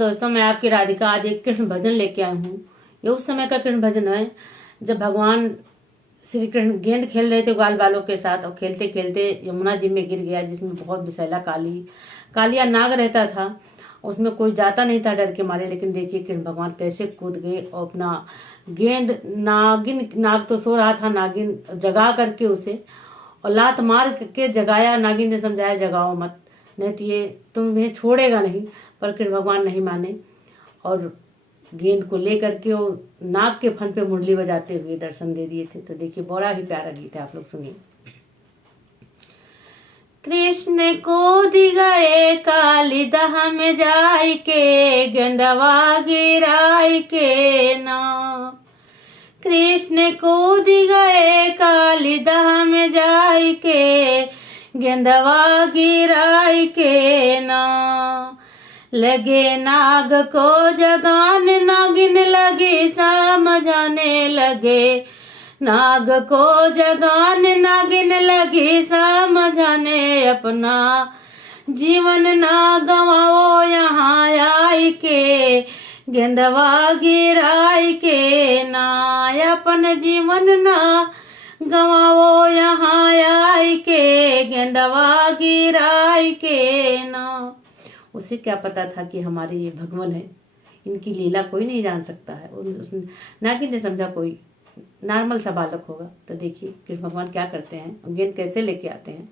दोस्तों, मैं आपकी राधिका आज एक कृष्ण भजन लेके आई हूँ। ये उस समय का कृष्ण भजन है जब भगवान श्री कृष्ण गेंद खेल रहे थे ग्वाल बालों के साथ, और खेलते खेलते यमुना जी में गिर गया, जिसमें बहुत विषैला कालिया नाग रहता था। उसमें कोई जाता नहीं था डर के मारे, लेकिन देखिए कृष्ण भगवान कैसे कूद गए और अपना गेंद नाग तो सो रहा था, नागिन जगा करके उसे और लात मार के जगाया। नागिन ने समझाया जगाओ मत, नहीं तो ये तुम्हें छोड़ेगा नहीं। पर कृष्ण भगवान नहीं माने और गेंद को लेकर के वो नाग के फन पे मुरली बजाते हुए दर्शन दे दिए थे। तो देखिए बड़ा ही प्यारा गीत है, आप लोग सुनिए। कृष्ण कूद गए कालिदह में जाय के, गेंदवा गिराय के ना। कृष्ण कूद गए कालिदह में जाय के, गेंदवा गिराय के ना। लगे नाग को जगान, नागिन लगी समझाने लगे। नाग को जगान, नागिन लगी समझाने, अपना जीवन ना गवाओ यहाँ आय के, गेंदवा गिराय के ना। अपन जीवन ना गवाओ यहाँ आय के, गेंदवा गिराय के ना। उसे क्या पता था कि हमारे ये भगवान है, इनकी लीला कोई नहीं जान सकता है। नागिन ने समझा कोई नॉर्मल सा बालक होगा। तो देखिए कृष्ण भगवान क्या करते हैं, गेंद कैसे लेके आते हैं।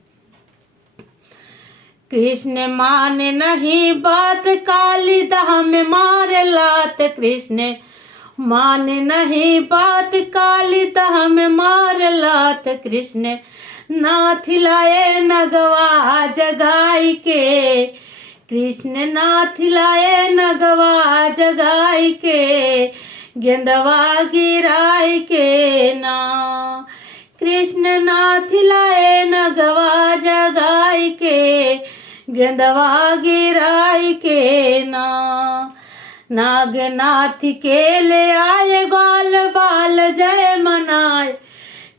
कृष्ण माने नहीं बात, कालिदह में मार लात। कृष्ण माने नहीं बात, कालिदह में मार लात। कृष्ण नाथ लाए नगवा जगाई के, कृष्ण नाथ लाए नगवा जगाई के, गेंदवा गिराय के ना। कृष्ण नाथ लाए नगवा जगाई के, गेंदवा गिराय के ना। नागनाथ के ले आए ग्वाल बाल जय मनाए।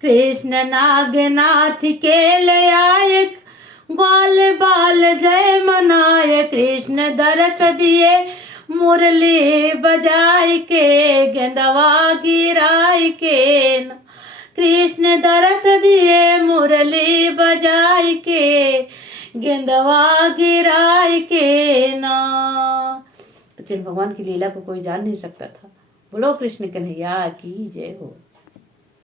कृष्ण नागनाथ के ले आए ग्वाल बाल जय मनाए। कृष्ण दरस दिए मुरली बजाय के, गेंदवा गिराय के ना। कृष्ण दरस दिए मुरली बजाय के, गेंदवा गिराय के ना। तो कृष्ण भगवान की लीला को कोई जान नहीं सकता था। बोलो कृष्ण कन्हैया की जय हो।